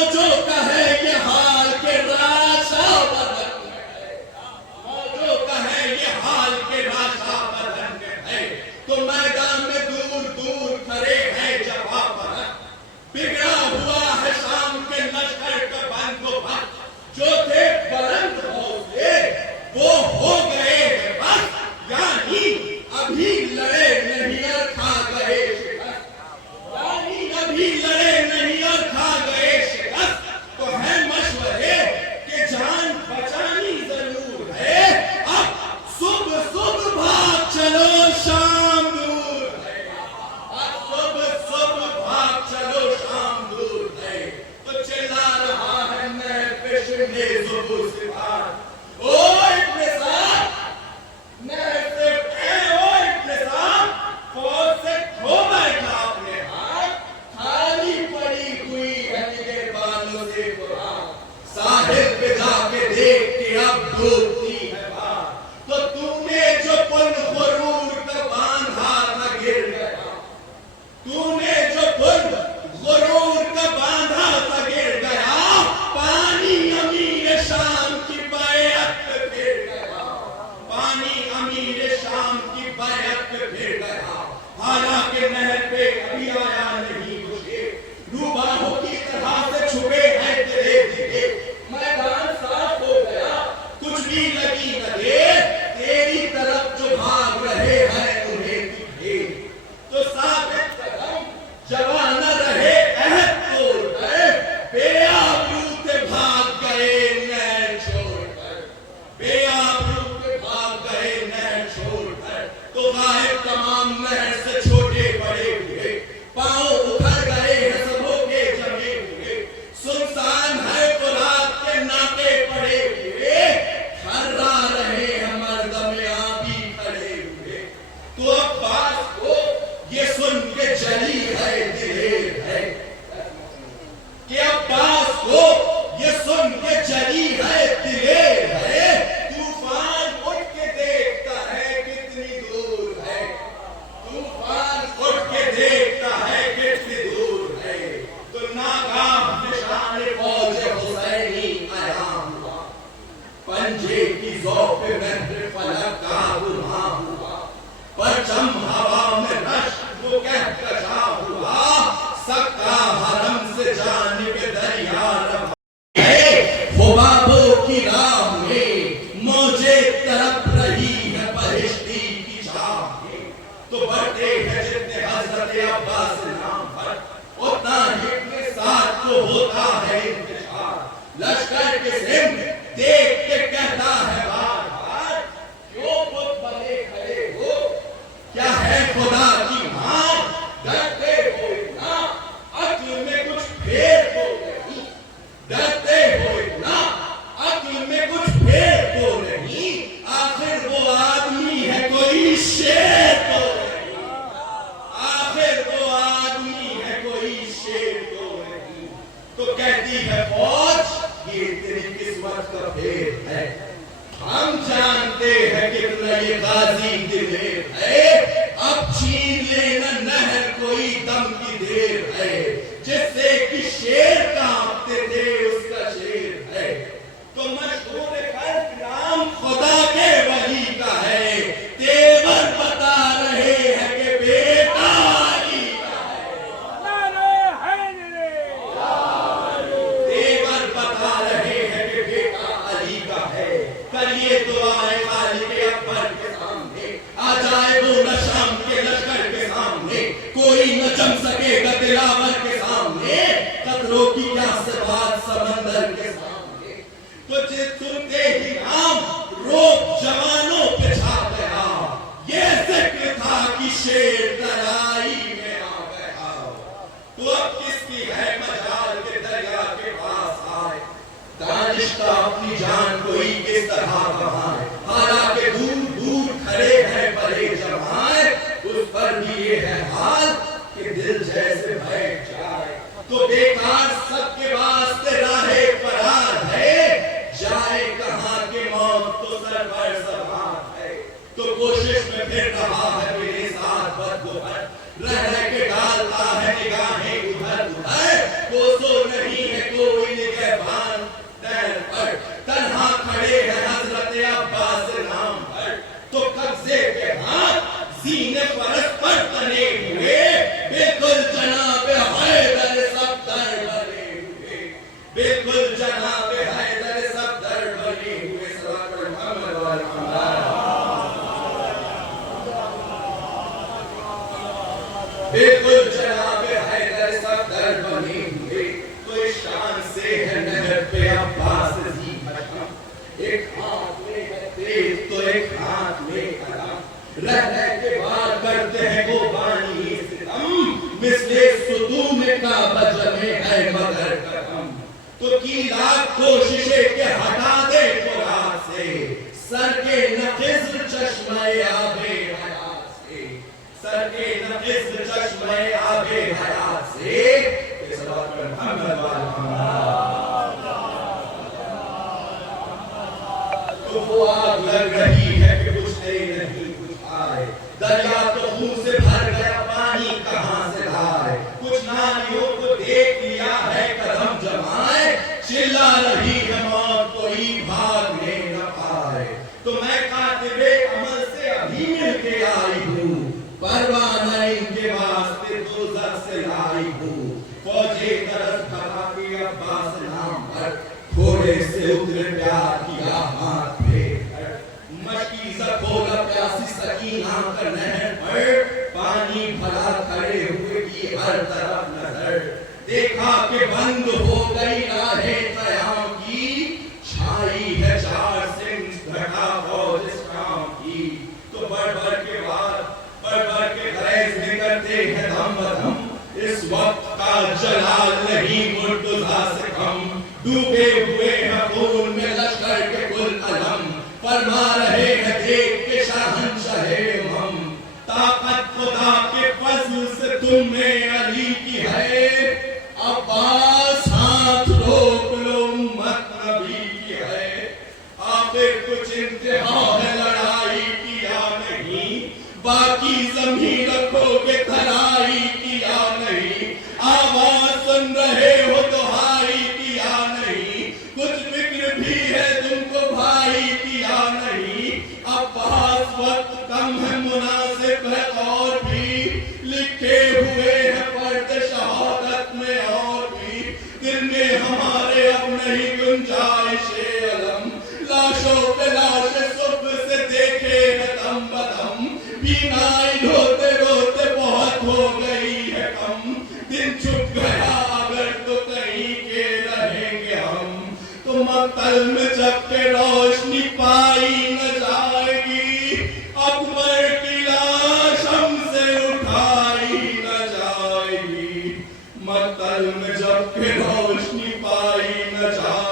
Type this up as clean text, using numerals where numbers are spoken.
मौजों का है ये हाल के राशा बदन है, मौजों का है ये हाल के राशा बदन है। तो मैदान में दूर दूर खड़े हैं जवाब पर, बिगड़ा हुआ है शाम के लश्कर का बंदोबस्त। जो थे बुलंद हौसले वो हो गए हैं बस, यानी अभी लड़े नहीं और खा गए शिकस्त, यानी अभी लड़े नहीं और खा गए शिकस्त। तो है मशवरे कि जान बचानी जरूर है, अब सुबह सुबह भाग चलो शाम दूर है, अब सुबह सुबह भाग चलो शाम दूर है। तो चिल्ला रहा है मैं पेशने जुबूर से बाहर, ओ इब्ने साहब मैं सिर्फ ओ इब्ने साहब, फौज से खो बैठा अपने हाथ, खाली पड़ी हुई है निगे बालों से कुरान। साहिल पे जाके देख के अब डूबती है बात, तो तूने जो पुल गुरूर का बांधा था गिर गया, तूने जो पुल गुरूर का बांधा था गिर गया। पानी अमीर शाम की बैअत पे फिर गया, पानी अमीर शाम की बैअत पे फिर गया। हालांकि नहर पे अभी आया नहीं मुझे, रूबाहों की तरह से छुपे हैं तेरे दिखे। मैदान साफ हो गया कुछ भी लगी लगे, तेरी तरफ जो भाग रहे हैं उन्हें दिखे। तो साबित कदम जवान रहे अहद तोड़ गए, बेआबरू से भाग गए नैन छोड़कर, बेआबरू से भाग गए नैन छोड़कर। तो गायब तमाम नहर से छोटे बड़े हुए, पांव उखड़ गए हैं सबों के जमे हुए। सुनसान है तो रात के नाके पड़े हुए, खर्रा रहे हैं मर्दम आबी खड़े हुए। तो अब्बास को ये सुन के जली है दिलेर है, कि अब्बास को ये सुन के जली है दिलेर है। तूफान उठ के देखता है कितनी दूर है, तूफान उठ के देखता है कितनी दूर है। तो नाकाम निशान फौज हुसैनी आया हुआ, पंजे की ज़ौक़ महर फलक का गुमा हुआ, परचम हवा में रश वो कहकशा हुआ। सक्का हरम से जानिब दरिया रवा, ख्वाबों की राह में मौजे तरफ रही है परिश्ती की चाह। तो बढ़ते हैं जितने हज़रत अब्बास नाम पर, उतना ही इब्ने साद को होता है इंतजार। लश्कर के सिंह देख के कहता है बार बार, क्यों खुद बने खड़े हो, क्या है खुदा की मां, डरते हो इतना, अक्ल में कुछ फेर तो नहीं, डरते हो इतना, अक्ल में कुछ फेर तो नहीं। आखिर वो आदमी है कोई शेर तो नहीं, आखिर वो आदमी है कोई शेर तो नहीं। तो कहती है फौज ये तेरी किस्मत का फेर है, हम जानते हैं कितना ये गाजी दिलेर है। अब छीन लेना नहर कोई दम की देर है, जिससे कि शेर कांपते थे उसका शेर है। तो मशहूर खल्क नाम खुदा के वली का है, तेवर बता रहे हैं कि बेटा अली का है, तेवर बता रहे हैं कि बेटा अली का है। करिए तो आए खालिक अकबर के सामने, आ जाए वो न शाम के लश्कर के सामने, कोई न जम सकेगा दिलावर के सामने, कतरों की क्या से बात समंदर के सामने। तो सुनते ही नाम रोब जवानों पे छा गया, ये जिक्र था कि शेर तराई में आ गया। तो अब किसकी है मजाल के दरिया के पास आए, दानिश का अपनी जान कोई किस तरह कमाए। हालांकि दूर दूर खड़े हैं बड़े जमाए, उस पर भी ये है हाल कि दिल जैसे बैठ जाए। तो बेकार सबके वास्ते राहे फरार है, जाए कहां के मौत तो सर पर सवार है। तो कोशिश में फिर रहा है मेरे साथ बदगुमान, रह रह के डालता है निगाहें उधर उधर, कोसों नहीं नहीं है कोई निगहबान दैन पर, तन्हा खड़े हैं हजरत अब्बास नाम पर। तो कब्जे के हाथ सीने परस्पर तने हुए, बिल्कुल जनाब हैदर सफदर बने हुए, बिल्कुल जनाब हैदर सफदर बने हुए। सल्लल्लाहु अलैहि वसल्लम, बिल्कुल जनाब हैदर सफदर बने हुए। तो इस शान से है नहर पे अब्बास जी भटकम, एक हाथ में है तेज तो एक हाथ में कलम, रह के बार करते हैं वो बानी सितम, मिसले सुतून का बजमे है मगर कदम। तो की लाख कोशिशें के हटा दे कुरान से, सर के नफिज़ चश्मे आबे हयात से, सर के नफिज़ चश्मे आबे हयात से। इस बात पर मोहम्मद तो वो आग लग रही है कि बुझते नहीं कुछ आए, दरिया तो खून से भर गया पानी कहां से लाए। कुछ नारियों को देख लिया है कदम जमाए, चिल्ला रही है मौत कोई भागने न पाए। तो मैं कातिबे अमल से अभी मिल के आई हूँ, परवाना इनके वास्ते दोज़ख से लाई हूँ। फौजे तरस खड़ा के अब्बास नाम पर, घोड़े से उतरे प्यार किया हाथ पे, मशकी सखोला प्यासी सकीना का नहर पर, पानी भरा खड़े हुए की हर तरफ नजर। देखा कि बंद हो गई राहें क़याम की, छाई है चार सिंह घटा फौज इस्लाम की। तो बढ़ बढ़ के वार बढ़ बढ़ के गैज़ निकलते हैं दम बदम, इस वक्त का जलाल नहीं मुर्तज़ा से कम। डूबे हुए हैं खून में लश्कर के कुल अलम, फरमा रहे हैं देख के शहंशाहे हम, ताकत खुदा के फज़ल से तुम में अली की है। अब्बास हाथ रोक लो उम्मत नबी की है, आखिर कुछ इंतहा है लड़ाई की या नहीं, बाकी ज़मीन रखोगे धराई की या नहीं। आवाज़ सुन रहे हो दुहाई की या नहीं, कुछ फिक्र भी है तुमको भाई की या नहीं। अब्बास वक्त कम है मुनासिब है और भी, लिखे हुए हैं पर्द शहादत में और भी, दिल में हमारे अब नहीं गुंजाइशे अलम। लाशों पे लाशें सुबह से देखे हैं दम बदम, बीमारी रोते रोते बहुत हो गई है कम। दिन छुप गया अगर तो कहीं के रहेंगे हम, तो मक्तल में जब के रोशनी पाई न जाएगी, अकबर की लाश हमसे उठाई न जाएगी। मक्तल में जब के रोशनी पाई न जाएगी,